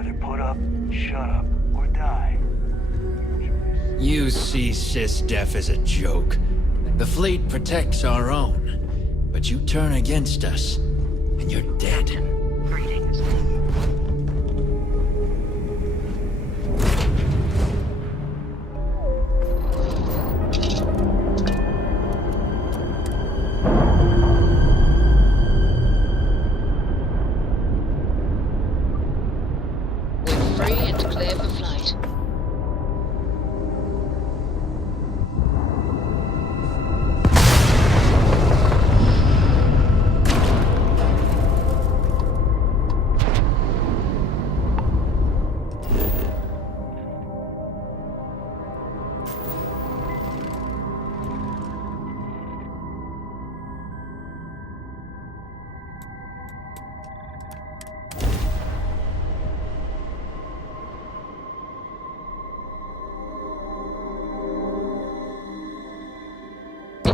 either put up, shut up, or die. You see SysDef as a joke. The fleet protects our own, but you turn against us, and you're dead. Greetings. We're free and clear for flight.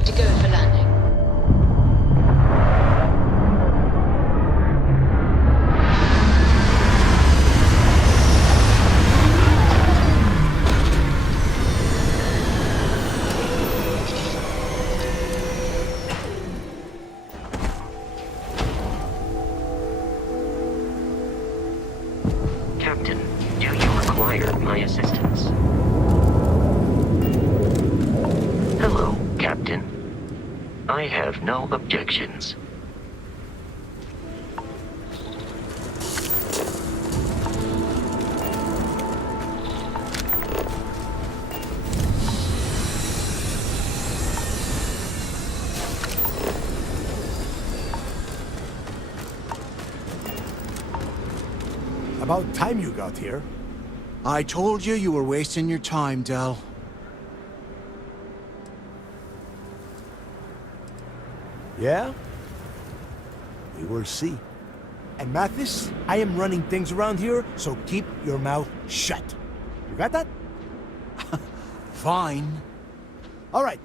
To go for landing. Captain, do you require my assistance? Hello, Captain. I have no objections. About time you got here. I told you you were wasting your time, Del. Yeah? We will see. And Mathis, I am running things around here, so keep your mouth shut. You got that? Fine. All right.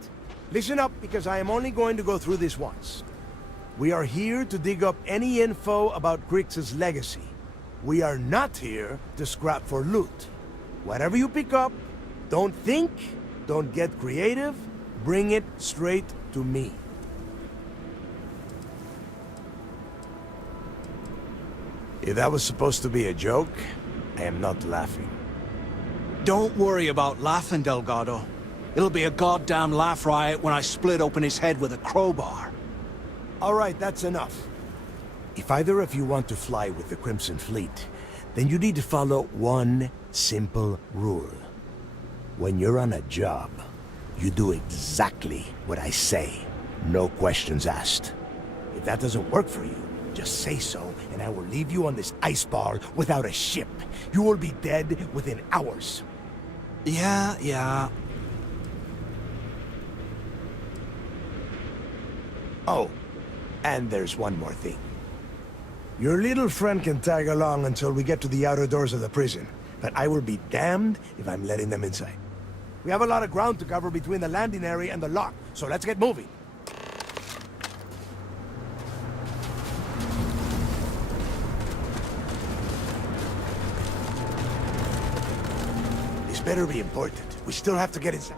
Listen up, because I am only going to go through this once. We are here to dig up any info about Grix's legacy. We are not here to scrap for loot. Whatever you pick up, don't think, don't get creative, bring it straight to me. If that was supposed to be a joke, I am not laughing. Don't worry about laughing, Delgado. It'll be a goddamn laugh riot when I split open his head with a crowbar. All right, that's enough. If either of you want to fly with the Crimson Fleet, then you need to follow one simple rule. When you're on a job, you do exactly what I say. No questions asked. If that doesn't work for you, just say so, and I will leave you on this ice ball without a ship. You will be dead within hours. Yeah. Oh, and there's one more thing. Your little friend can tag along until we get to the outer doors of the prison, but I will be damned if I'm letting them inside. We have a lot of ground to cover between the landing area and the lock, so let's get moving. This better be important. We still have to get inside.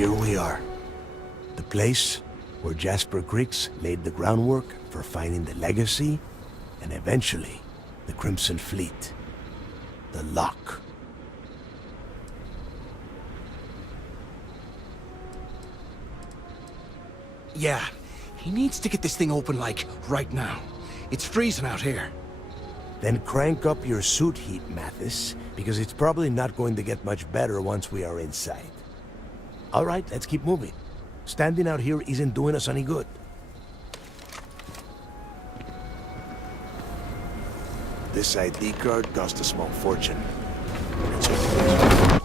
here we are. The place where Jasper Griggs laid the groundwork for finding the Legacy and eventually the Crimson Fleet. The lock. Yeah, he needs to get this thing open, like, right now. It's freezing out here. Then crank up your suit heat, Mathis, because it's probably not going to get much better once we are inside. All right, let's keep moving. Standing out here isn't doing us any good. This ID card cost a small fortune. Let's hope it is.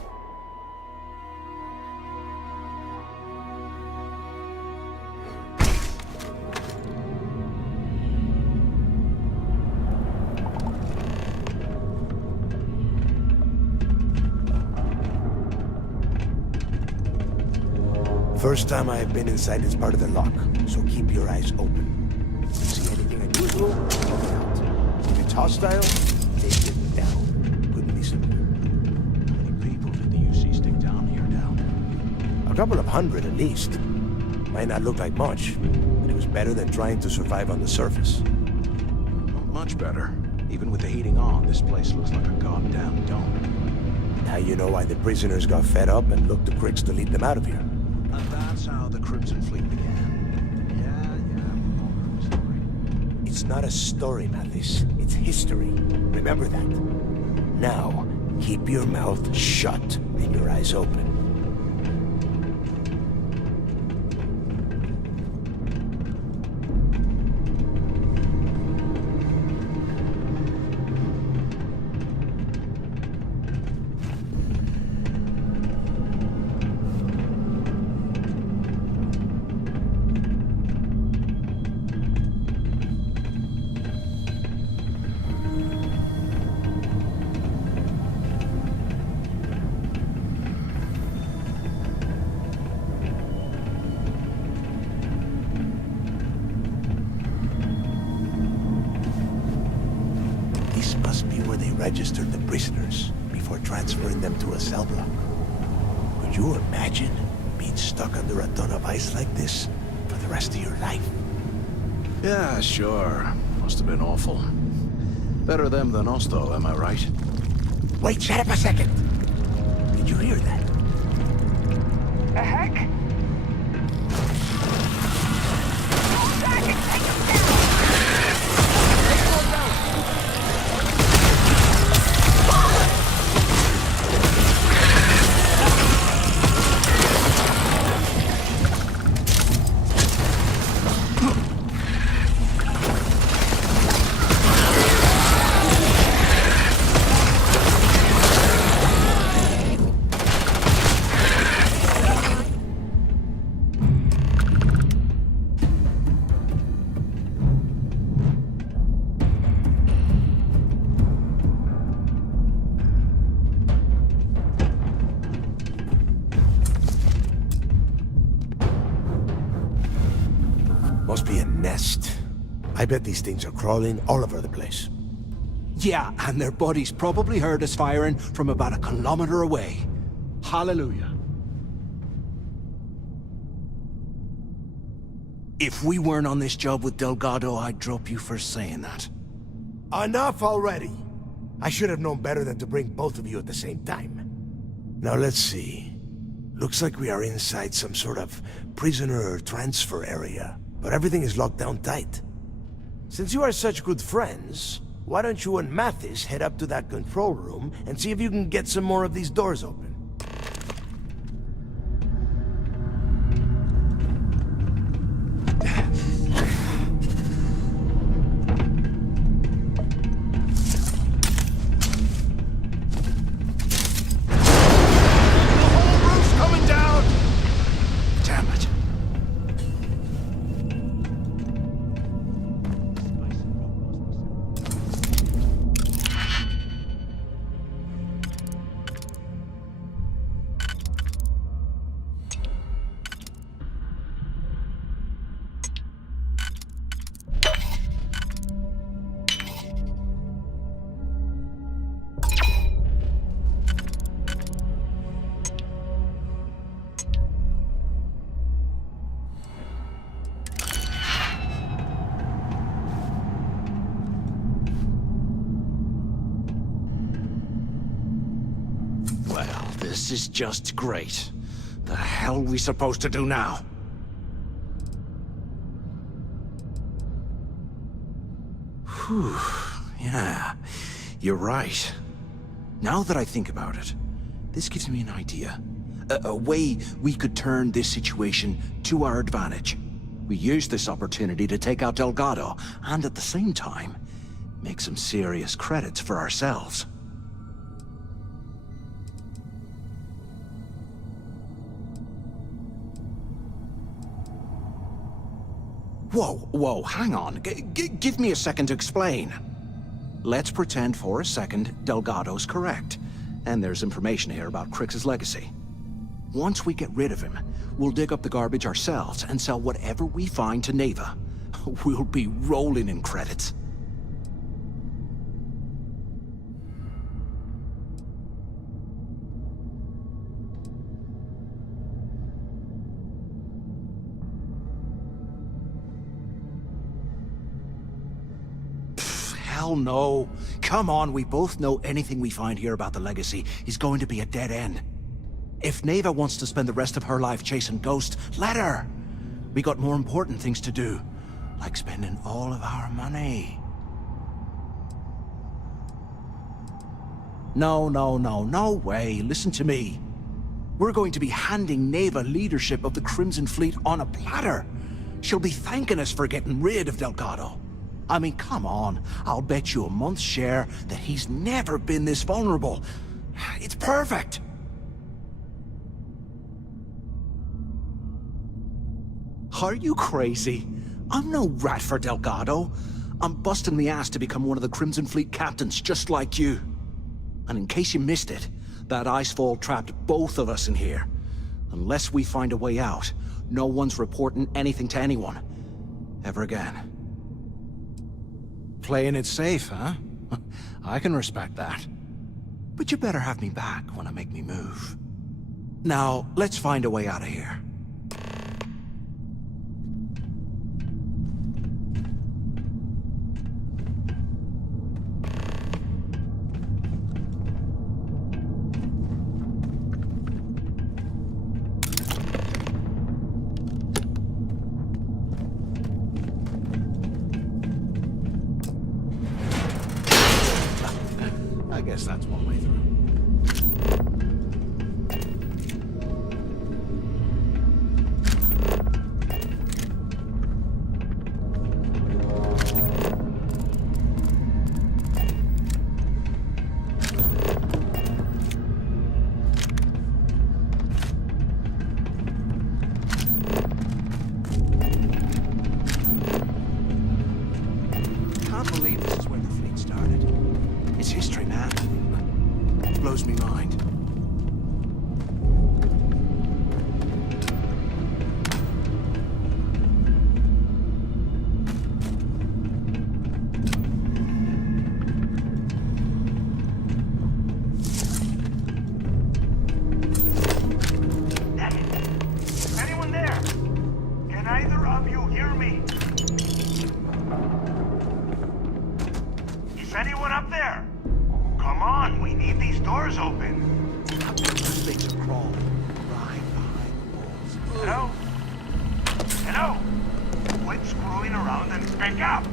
First time I have been inside this part of the lock, so keep your eyes open. If you see anything unusual, check it out. If it's hostile, take it down. Couldn't be simpler. How many people did the UC stick down here now? A couple of hundred at least. Might not look like much, but it was better than trying to survive on the surface. Not much better. Even with the heating on, this place looks like a goddamn dome. Now you know why the prisoners got fed up and looked to Griggs to lead them out of here. And that's how the Crimson Fleet began. Yeah, we've all heard the story. It's not a story, Mathis. It's history. Remember that. Now, keep your mouth shut and your eyes open. Registered the prisoners before transferring them to a cell block. Could you imagine being stuck under a ton of ice like this for the rest of your life? Yeah, sure. Must have been awful. Better them than us, though, am I right? Wait, shut up a second. Did you hear that? The heck? Must be a nest. I bet these things are crawling all over the place. Yeah, and their buddies probably heard us firing from about a kilometer away. Hallelujah. If we weren't on this job with Delgado, I'd drop you for saying that. Enough already! I should have known better than to bring both of you at the same time. Now let's see. Looks like we are inside some sort of prisoner transfer area, but everything is locked down tight. Since you are such good friends, why don't you and Mathis head up to that control room and see if you can get some more of these doors open? this is just great. The hell are we supposed to do now? Whew, yeah, you're right. Now that I think about it, this gives me an idea. A way we could turn this situation to our advantage. We use this opportunity to take out Delgado, and at the same time, make some serious credits for ourselves. Whoa, hang on. Give me a second to explain. Let's pretend for a second Delgado's correct, and there's information here about Crix's legacy. Once we get rid of him, we'll dig up the garbage ourselves and sell whatever we find to Neva. We'll be rolling in credits. Hell no. Come on, we both know anything we find here about the legacy is going to be a dead end. If Neva wants to spend the rest of her life chasing ghosts, let her. We got more important things to do, like spending all of our money. No way. Listen to me. We're going to be handing Neva leadership of the Crimson Fleet on a platter. She'll be thanking us for getting rid of Delgado. I mean, come on. I'll bet you a month's share that he's never been this vulnerable. It's perfect. Are you crazy? I'm no rat for Delgado. I'm busting the ass to become one of the Crimson Fleet captains, just like you. And in case you missed it, that icefall trapped both of us in here. Unless we find a way out, no one's reporting anything to anyone. Ever again. Playing it safe, huh? I can respect that. But you better have me back when I make me move. Now, let's find a way out of here. I guess that's one way through. Can't believe this is where the fleet started. It's history, man. Blows me mind. Damn it. Is anyone there? Can either of you hear me? Is anyone up there? Come on, we need these doors open. Things are crawling right behind the walls. Hello? Hello? Quit screwing around and speak up.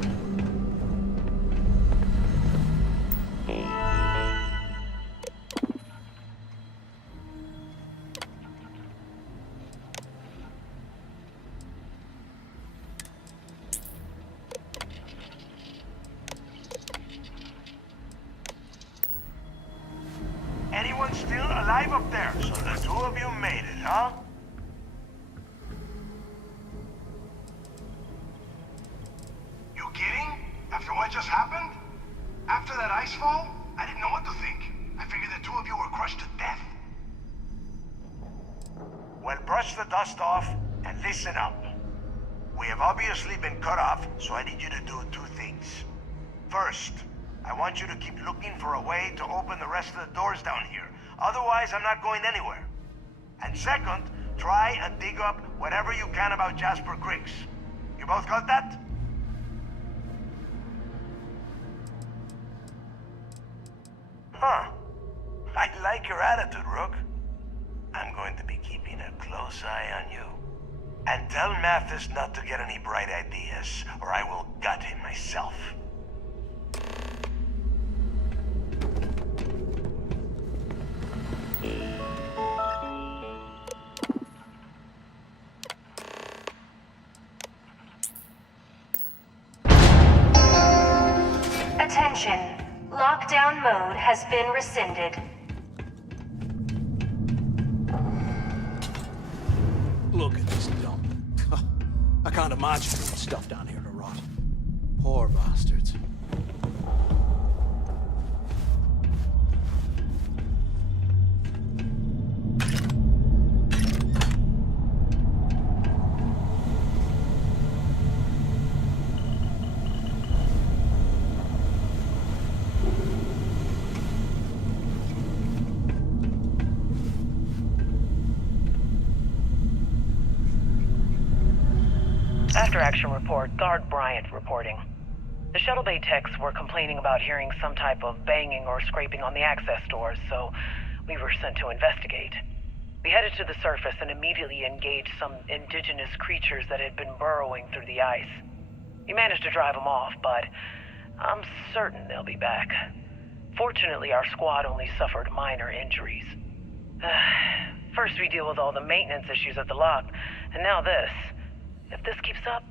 Anyone still alive up there? So the two of you made it, huh? You kidding? After what just happened? After that ice fall? I didn't know what to think. I figured the two of you were crushed to death. Well, brush the dust off and listen up. We have obviously been cut off, so I need you to do two things. First, I want you to keep looking for a way to open the rest of the doors down here. Otherwise, I'm not going anywhere. And second, try and dig up whatever you can about Jasper Crix. You both got that? Huh. I like your attitude, Rook. I'm going to be keeping a close eye on you. And tell Mathis not to get any bright ideas, or I will gut him myself. Attention. Lockdown mode has been rescinded. Look at this dump. I can't imagine putting stuff down here to rot. Poor bastards. After-action report, Guard Bryant reporting. The shuttle bay techs were complaining about hearing some type of banging or scraping on the access doors, so we were sent to investigate. We headed to the surface and immediately engaged some indigenous creatures that had been burrowing through the ice. We managed to drive them off, but I'm certain they'll be back. Fortunately, our squad only suffered minor injuries. First we deal with all the maintenance issues at the lock, and now this. If this keeps up,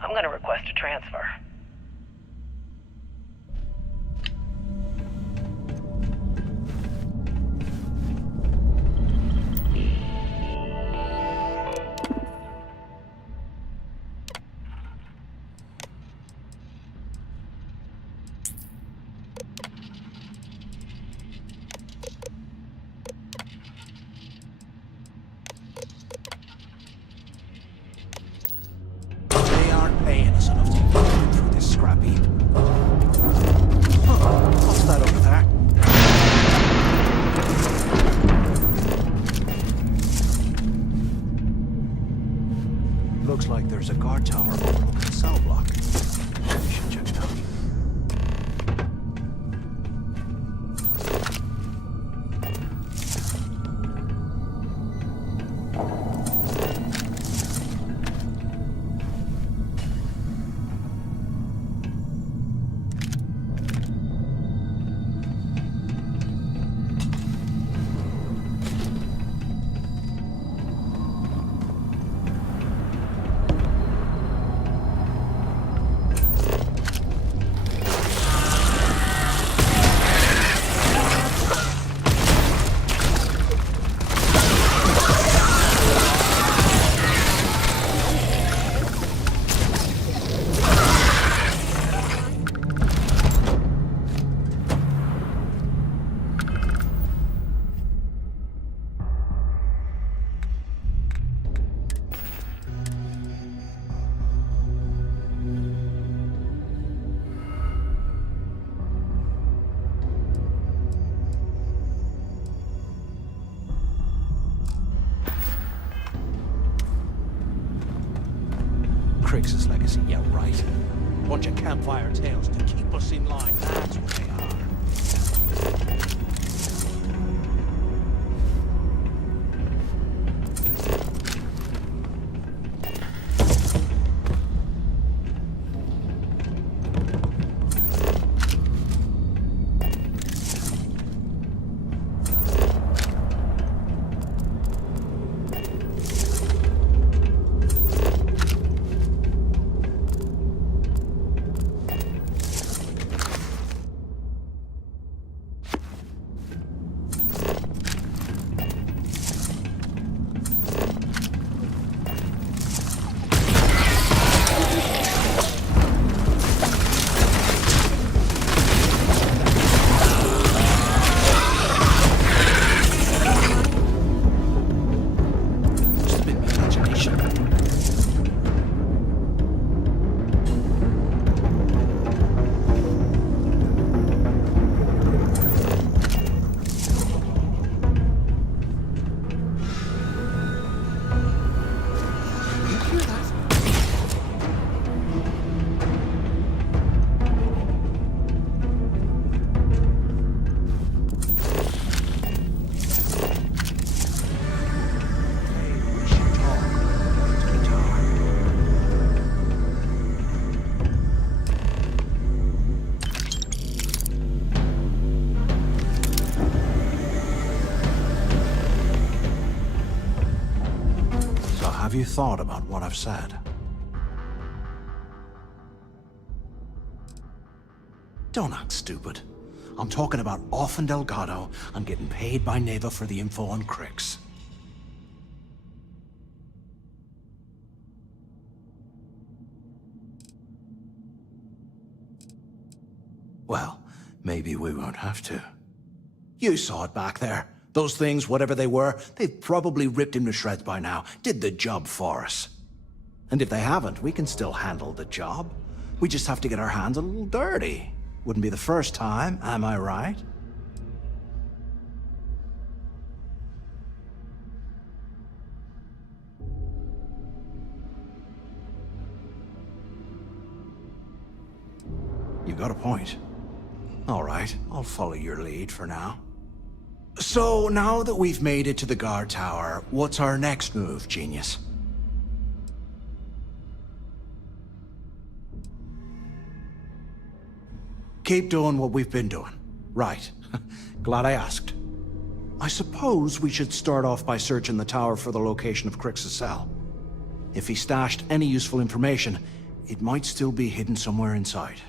I'm gonna request a transfer. Paying us enough to get through this scrap heap. What's that over there? Looks like there's a guard tower overlooking the cell block. We should check it out. Crix's legacy, yeah, right. Bunch of campfire tales to keep us in line, that's what they are. you thought about what I've said? Don't act stupid. I'm talking about off and Delgado. I'm getting paid by Neva for the info on Crix. Well, maybe we won't have to. You saw it back there. Those things, whatever they were, they've probably ripped him to shreds by now. Did the job for us. And if they haven't, we can still handle the job. We just have to get our hands a little dirty. Wouldn't be the first time, am I right? You got a point. All right, I'll follow your lead for now. So, now that we've made it to the guard tower, what's our next move, genius? Keep doing what we've been doing. Right. Glad I asked. I suppose we should start off by searching the tower for the location of Crix's cell. If he stashed any useful information, it might still be hidden somewhere inside.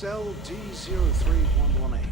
Cell D03118.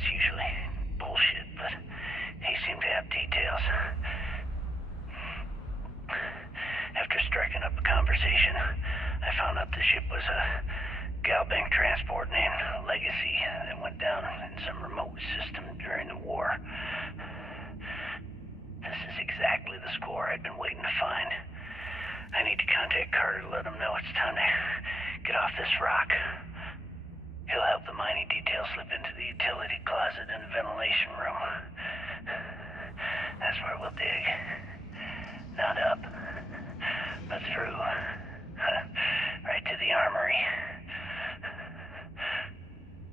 That's usually bullshit, but he seemed to have details. After striking up a conversation, I found out the ship was a Galbank transport named Legacy that went down in some remote system during the war. This is exactly the score I'd been waiting to find. I need to contact Carter to let him know it's time to get off this rock. He'll help the mining detail slip into the utility closet in the ventilation room. That's where we'll dig. Not up, but through. Right to the armory.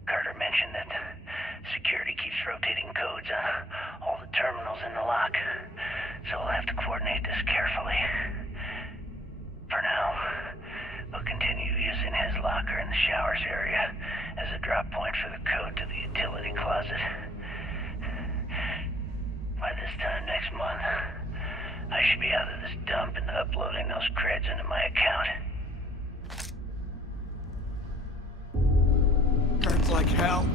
Carter mentioned that security keeps rotating codes on all the terminals in the lock, so we'll have to coordinate this carefully. For now, we'll continue using his locker in the showers area as a drop point for the code to the utility closet. By this time next month, I should be out of this dump and uploading those creds into my account. Hurts like hell.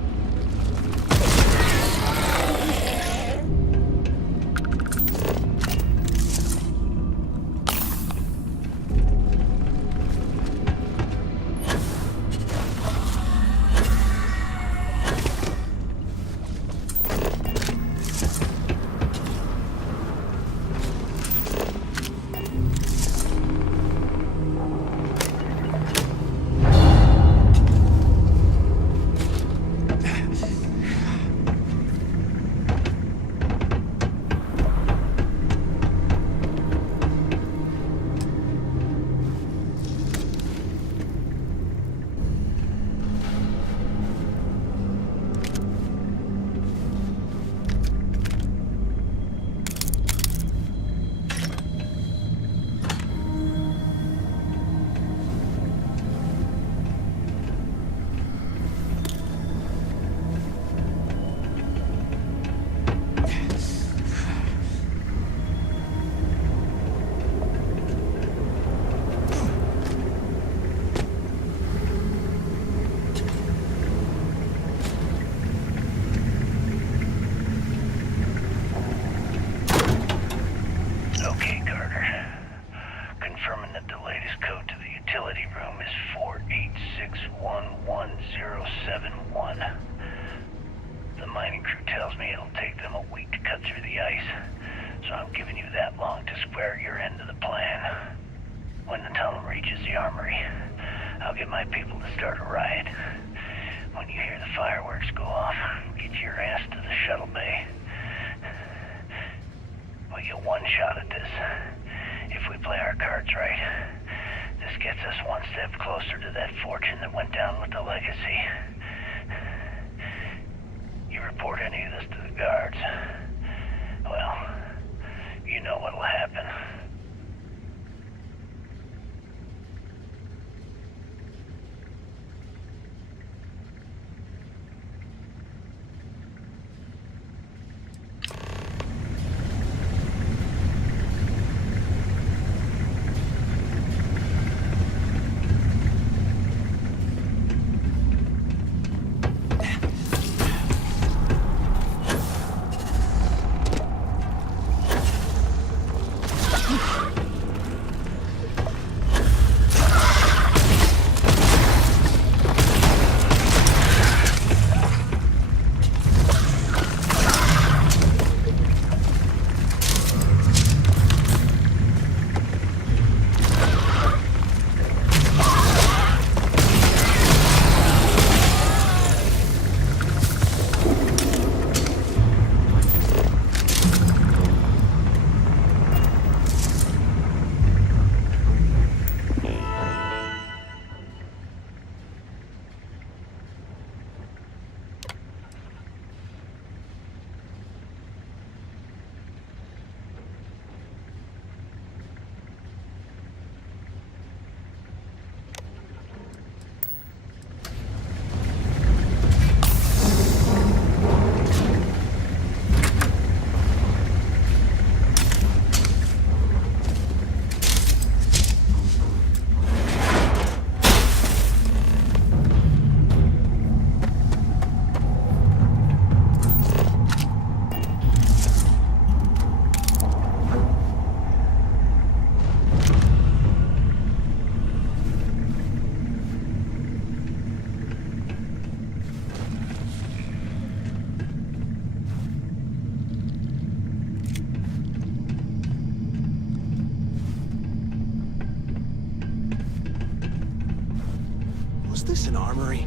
this an armory?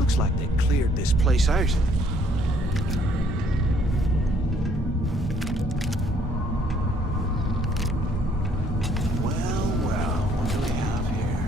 Looks like they cleared this place out. Well, well, what do we have here?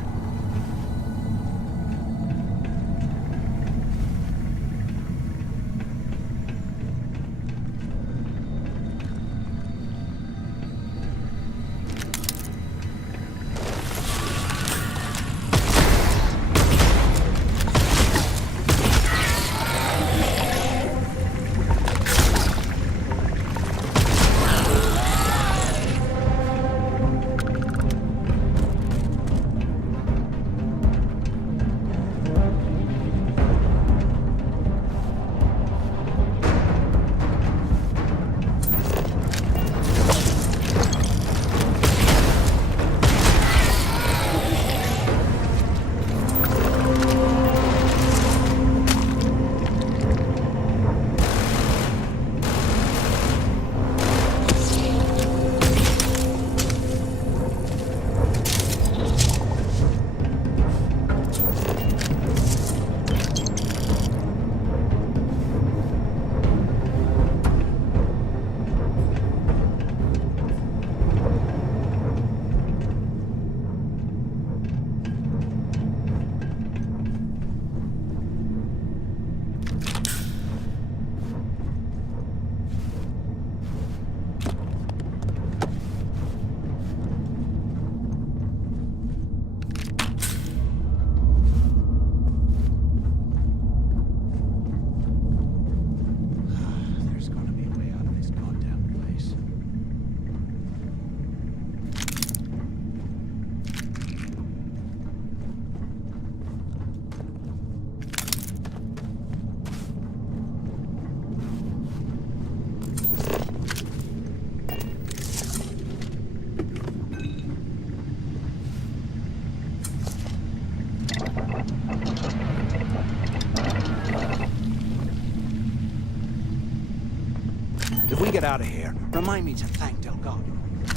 If we get out of here, remind me to thank Delgado.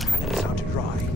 Hanging us out to dry.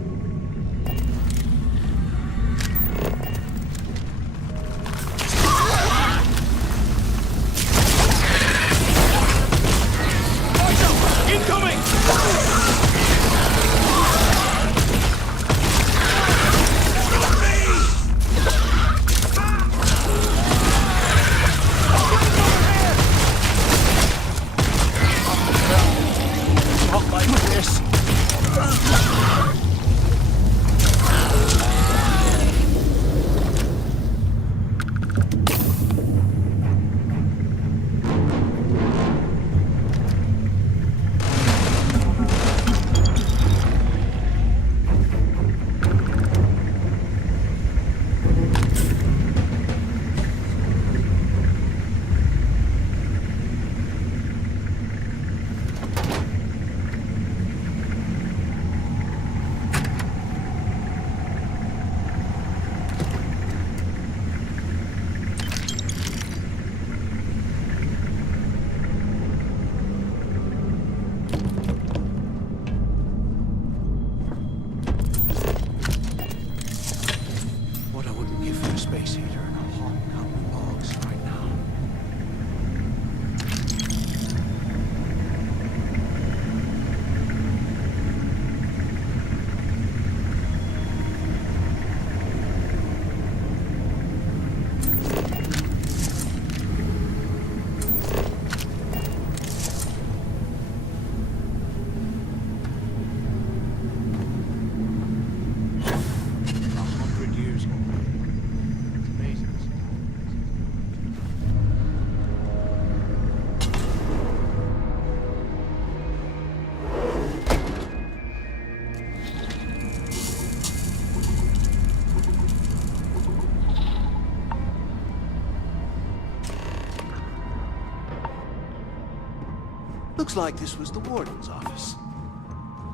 Looks like this was the warden's office.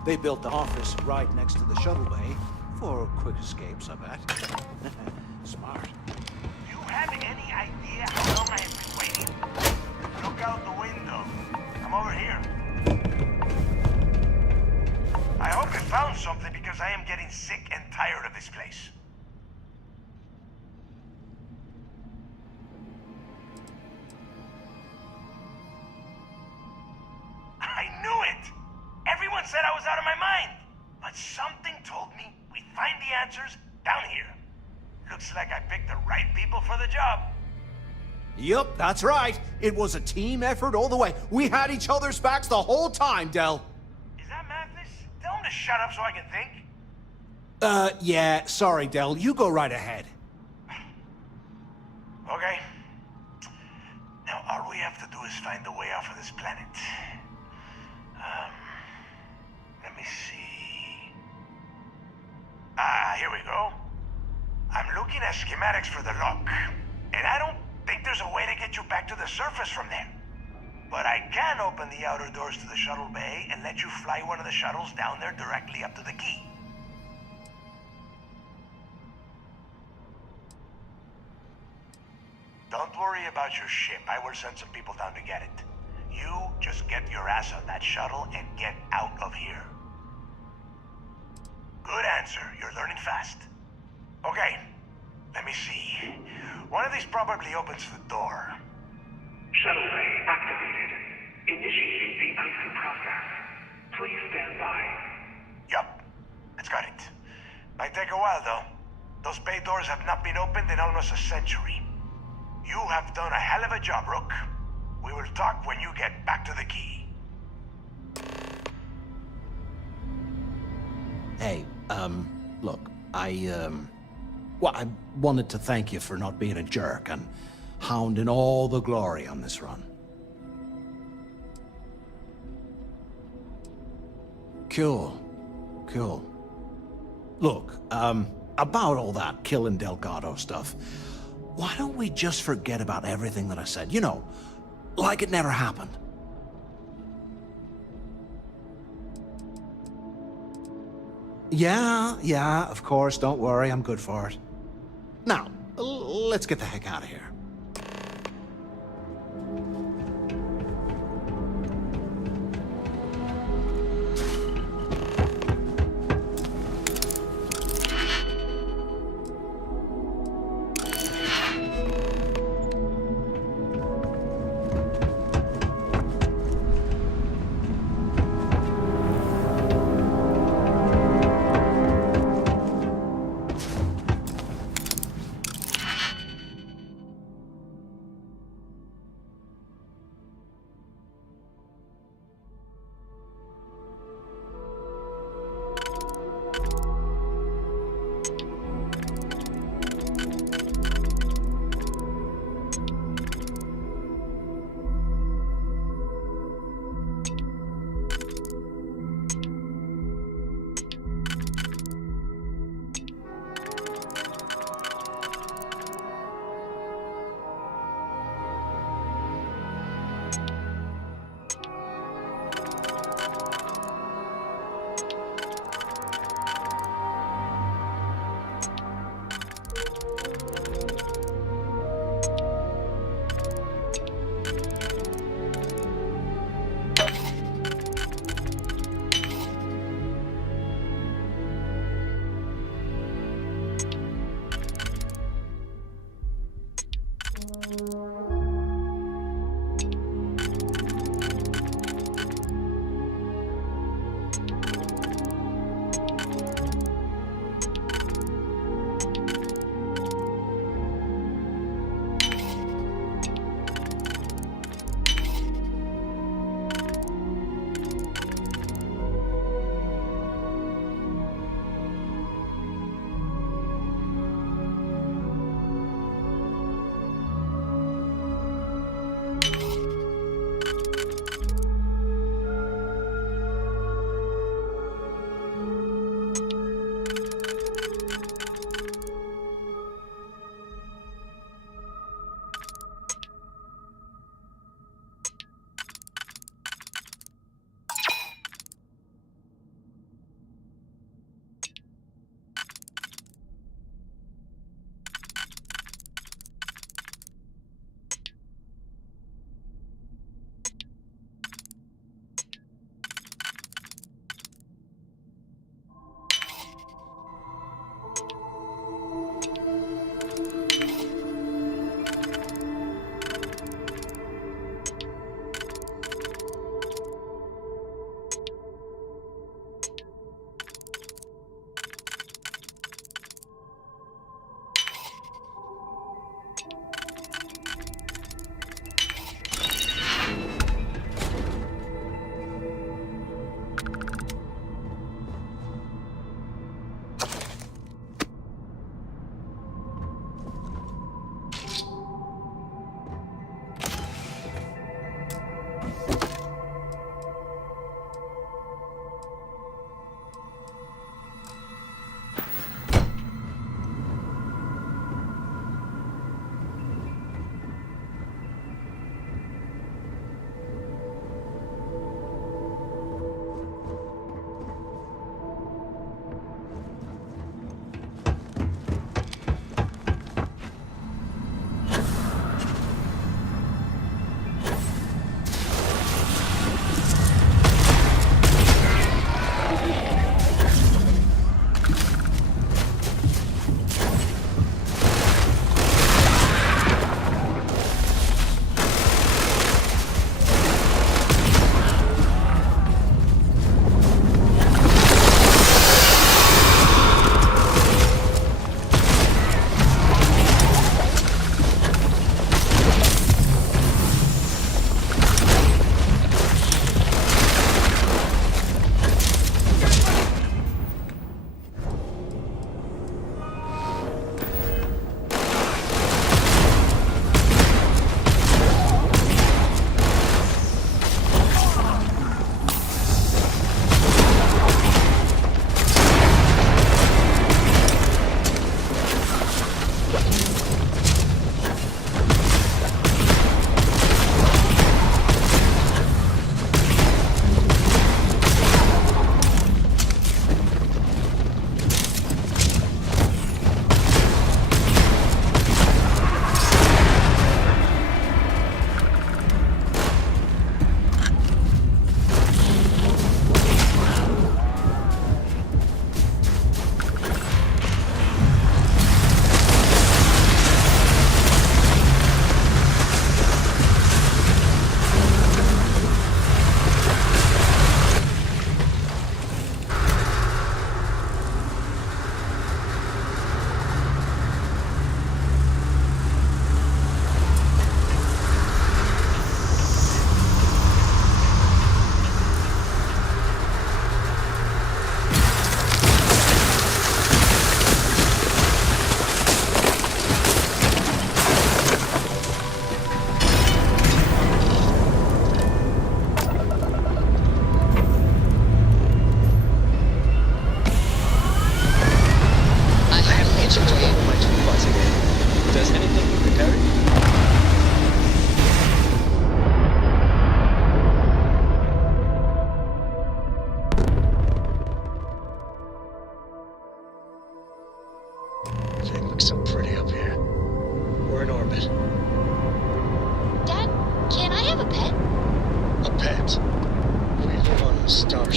They built the office right next to the shuttle bay for quick escapes, I bet. Smart. Do you have any idea how long I have been waiting? Look out the window. I'm over here. I hope you found something because I am getting sick and tired of this place. but something told me we'd find the answers down here. Looks like I picked the right people for the job. Yup, that's right. It was a team effort all the way. We had each other's backs the whole time, Del. Is that Mathis? Tell him to shut up so I can think. Yeah, sorry, Del. You go right ahead. Okay. Now, all we have to do is find the way off of this planet. Let me see. Here we go. I'm looking at schematics for the lock, and I don't think there's a way to get you back to the surface from there. But I can open the outer doors to the shuttle bay and let you fly one of the shuttles down there directly up to the key. Don't worry about your ship. I will send some people down to get it. You just get your ass on that shuttle and get out of here. Good answer. You're learning fast. Okay, let me see. One of these probably opens the door. Shuttle bay activated. Initiating the icing process. Please stand by. Yup, it's got it. Might take a while though. Those bay doors have not been opened in almost a century. You have done a hell of a job, Rook. We will talk when you get back to the key. Hey, look, well, I wanted to thank you for not being a jerk and hounding all the glory on this run. Cool. Look, about all that killing Delgado stuff, why don't we just forget about everything that I said? You know, like it never happened. Yeah, of course, don't worry, I'm good for it. Now, let's get the heck out of here.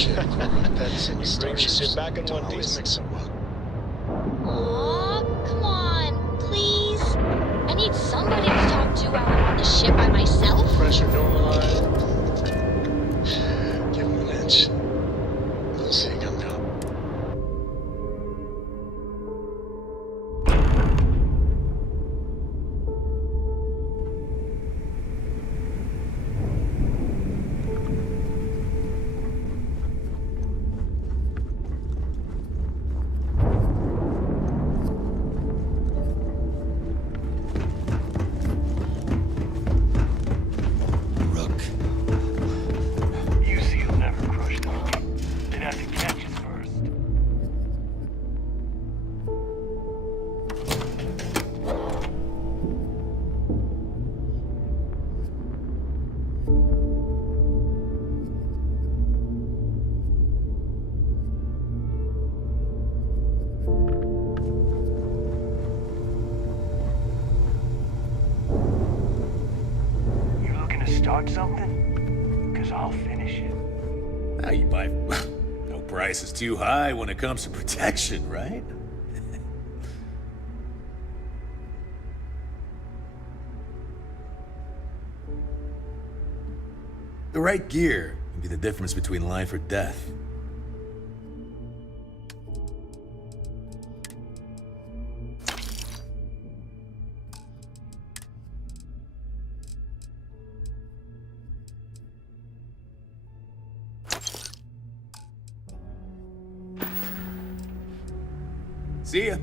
ship pets and starships sit back in don't one always piece. mix so well. Aw, come on, please. I need somebody to talk to while I'm on the ship by myself. Pressure normalized. Give him an inch. We'll see him come down. Start something? Because I'll finish it. Now you buy... No price is too high when it comes to protection, right? The right gear can be the difference between life or death. See ya.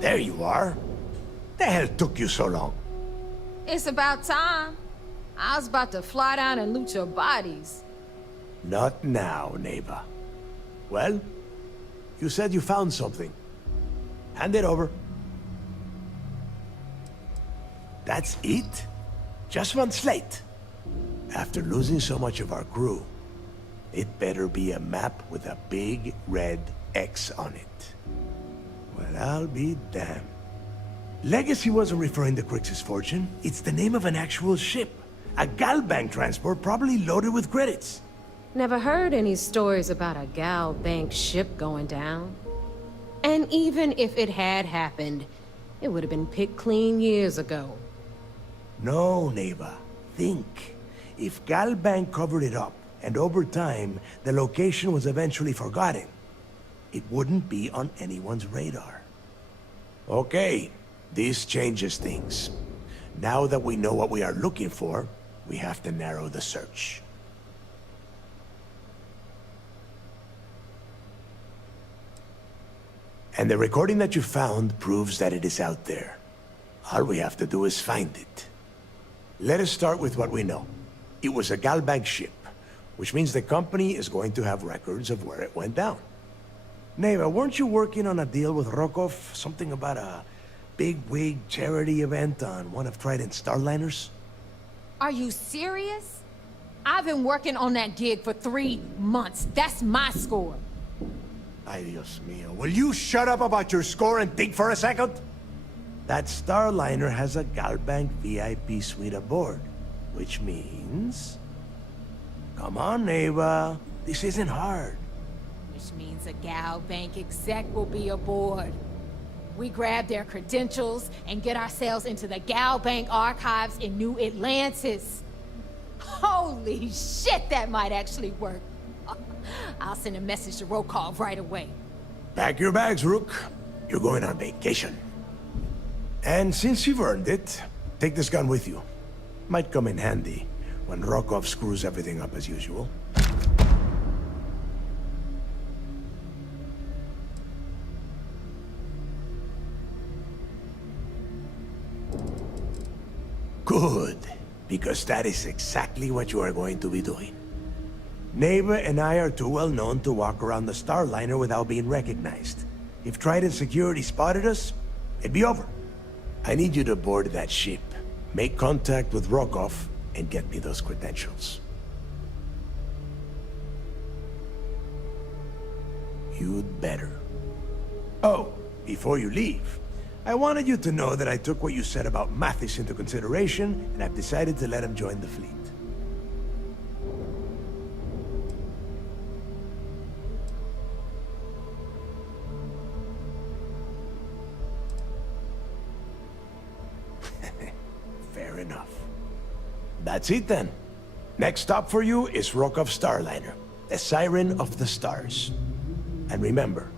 There you are. The hell took you so long? It's about time. I was about to fly down and loot your bodies. Not now, neighbor. Well, you said you found something. Hand it over. That's it? Just one slate? After losing so much of our crew, it better be a map with a big red X on it. Well, I'll be damned. Legacy wasn't referring to Crix's fortune. It's the name of an actual ship. A Galbank transport probably loaded with credits. Never heard any stories about a Gal Bank ship going down. And even if it had happened, it would have been picked clean years ago. No, neighbor. Think. If Galbank covered it up, and over time, the location was eventually forgotten, it wouldn't be on anyone's radar. Okay, this changes things. Now that we know what we are looking for, we have to narrow the search. And the recording that you found proves that it is out there. All we have to do is find it. Let us start with what we know. It was a Galbank ship, which means the company is going to have records of where it went down. Neva, weren't you working on a deal with Rokov? Something about a big-wig charity event on one of Trident's starliners? Are you serious? I've been working on that gig for 3 months. That's my score. Ay, Dios mío. Will you shut up about your score and think for a second? That starliner has a Galbank VIP suite aboard, which means... Come on, Neva. This isn't hard. Which means a Gal Bank exec will be aboard. We grab their credentials and get ourselves into the Gal Bank archives in New Atlantis. Holy shit, that might actually work. I'll send a message to Rokov right away. Pack your bags, Rook. You're going on vacation. And since you've earned it, take this gun with you. Might come in handy when Rokov screws everything up as usual. Good, because that is exactly what you are going to be doing. Neighbor and I are too well known to walk around the Starliner without being recognized. If Trident Security spotted us, it'd be over. I need you to board that ship, make contact with Rokov, and get me those credentials. You'd better. Oh, before you leave, I wanted you to know that I took what you said about Mathis into consideration, and I've decided to let him join the fleet. Fair enough. That's it then. Next stop for you is Rokov Starliner, the Siren of the Stars. And remember,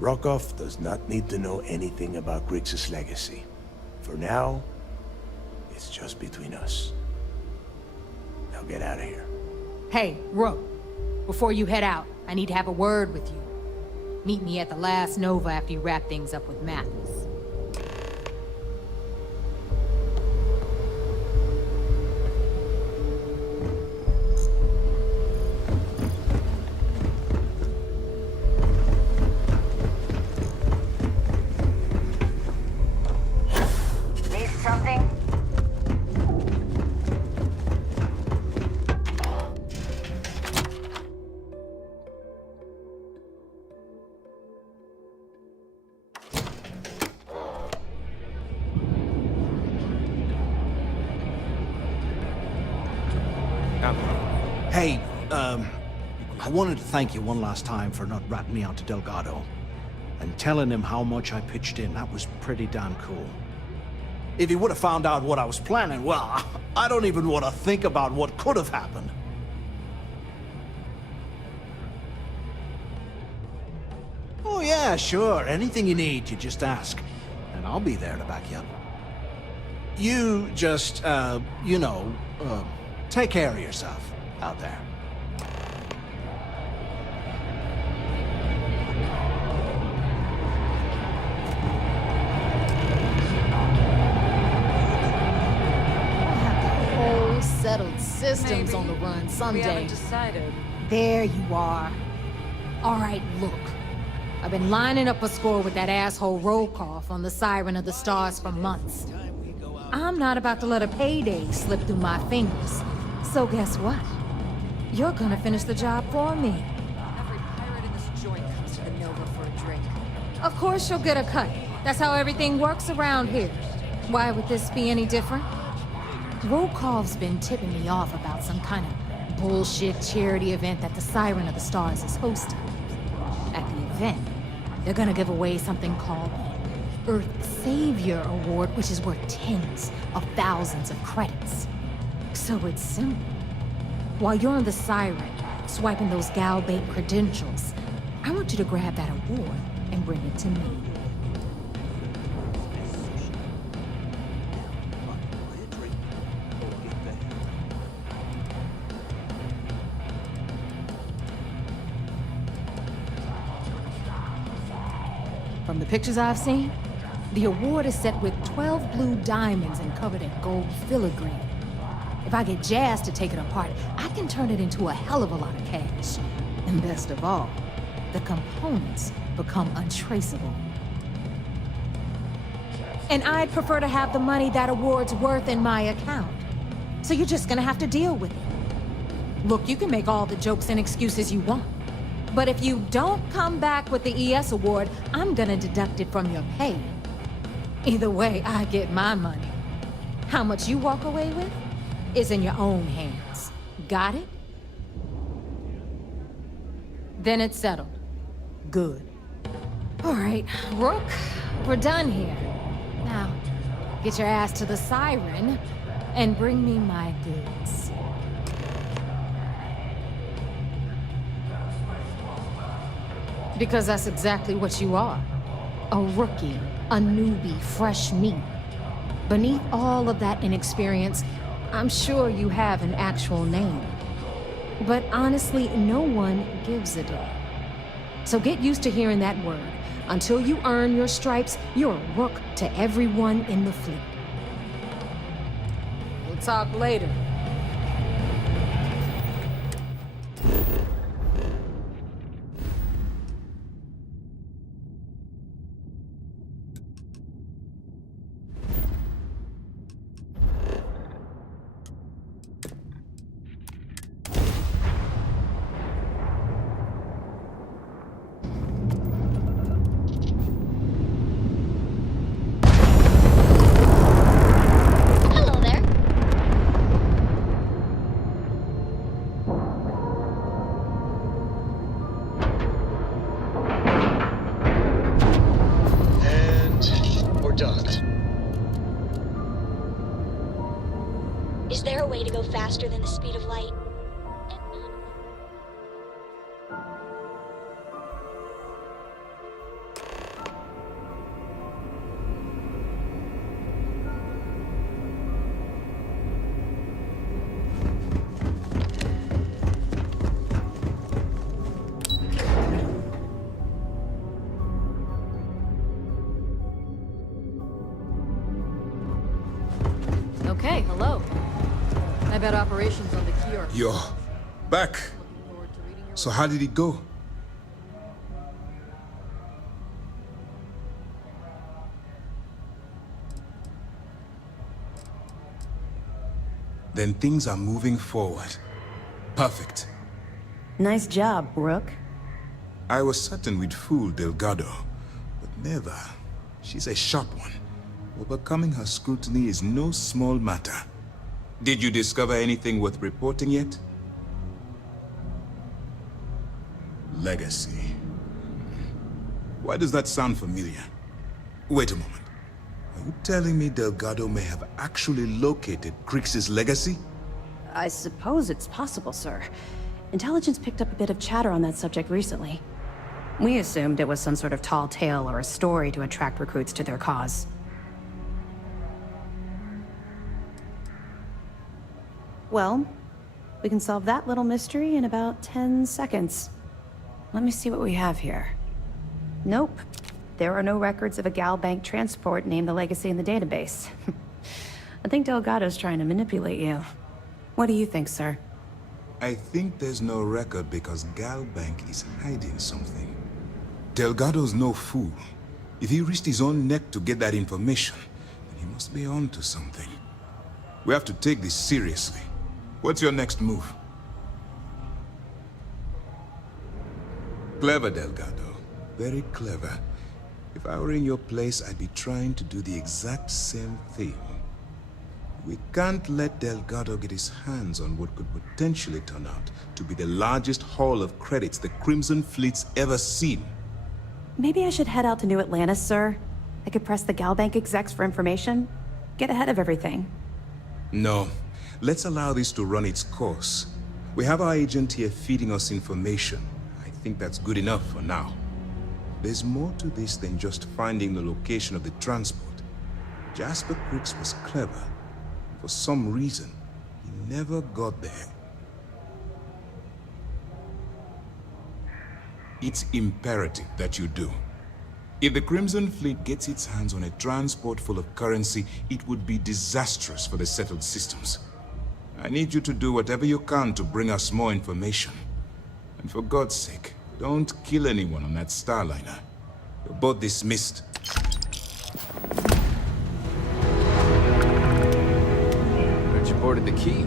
Rokov does not need to know anything about Griggs' legacy. For now, it's just between us. Now get out of here. Hey, Rook. Before you head out, I need to have a word with you. Meet me at the last Nova after you wrap things up with Mathis. Hey, I wanted to thank you one last time for not ratting me out to Delgado and telling him how much I pitched in. That was pretty damn cool. If he would have found out what I was planning, well, I don't even want to think about what could have happened. Oh yeah, sure. Anything you need, you just ask. And I'll be there to back you up. You just, take care of yourself out there. Settled systems on the run someday. We haven't decided. There you are. All right, look. I've been lining up a score with that asshole Rokov on the Siren of the Stars for months. I'm not about to let a payday slip through my fingers. So guess what? You're gonna finish the job for me. Every pirate in this joint comes to the Nova for a drink. Of course you'll get a cut. That's how everything works around here. Why would this be any different? Rokov's been tipping me off about some kind of bullshit charity event that the Siren of the Stars is hosting. At the event, they're gonna give away something called the Earth Savior Award, which is worth tens of thousands of credits. So it's simple. While you're on the Siren, swiping those Gal-bait credentials, I want you to grab that award and bring it to me. From the pictures I've seen, the award is set with 12 blue diamonds and covered in gold filigree. If I get Jazz to take it apart, I can turn it into a hell of a lot of cash. And best of all, the components become untraceable. And I'd prefer to have the money that award's worth in my account. So you're just gonna have to deal with it. Look, you can make all the jokes and excuses you want. But if you don't come back with the ES award, I'm gonna deduct it from your pay. Either way, I get my money. How much you walk away with is in your own hands. Got it? Then it's settled. Good. All right, Rook, we're done here. Now, get your ass to the Siren and bring me my goods. Because that's exactly what you are. A rookie, a newbie, fresh meat. Beneath all of that inexperience, I'm sure you have an actual name. But honestly, no one gives a damn. So get used to hearing that word. Until you earn your stripes, you're a rook to everyone in the fleet. Talk later. Is there a way to go faster than the speed of light? Okay, hello. I bet operations on the key. You're back. So how did it go? Then things are moving forward. Perfect. Nice job, Rook. I was certain we'd fool Delgado, but never. She's a sharp one. Overcoming her scrutiny is no small matter. Did you discover anything worth reporting yet? Legacy. Why does that sound familiar? Wait a moment. Are you telling me Delgado may have actually located Crix's legacy? I suppose it's possible, sir. Intelligence picked up a bit of chatter on that subject recently. We assumed it was some sort of tall tale or a story to attract recruits to their cause. Well, we can solve that little mystery in about 10 seconds. Let me see what we have here. Nope. There are no records of a Gal Bank transport named the Legacy in the database. I think Delgado's trying to manipulate you. What do you think, sir? I think there's no record because Gal Bank is hiding something. Delgado's no fool. If he risked his own neck to get that information, then he must be on to something. We have to take this seriously. What's your next move? Clever, Delgado. Very clever. If I were in your place, I'd be trying to do the exact same thing. We can't let Delgado get his hands on what could potentially turn out to be the largest haul of credits the Crimson Fleet's ever seen. Maybe I should head out to New Atlantis, sir. I could press the Gal Bank execs for information. Get ahead of everything. No. Let's allow this to run its course. We have our agent here feeding us information. I think that's good enough for now. There's more to this than just finding the location of the transport. Jasper Crix was clever. For some reason, he never got there. It's imperative that you do. If the Crimson Fleet gets its hands on a transport full of currency, it would be disastrous for the settled systems. I need you to do whatever you can to bring us more information. And for God's sake, don't kill anyone on that Starliner. You're both dismissed. But you boarded the key.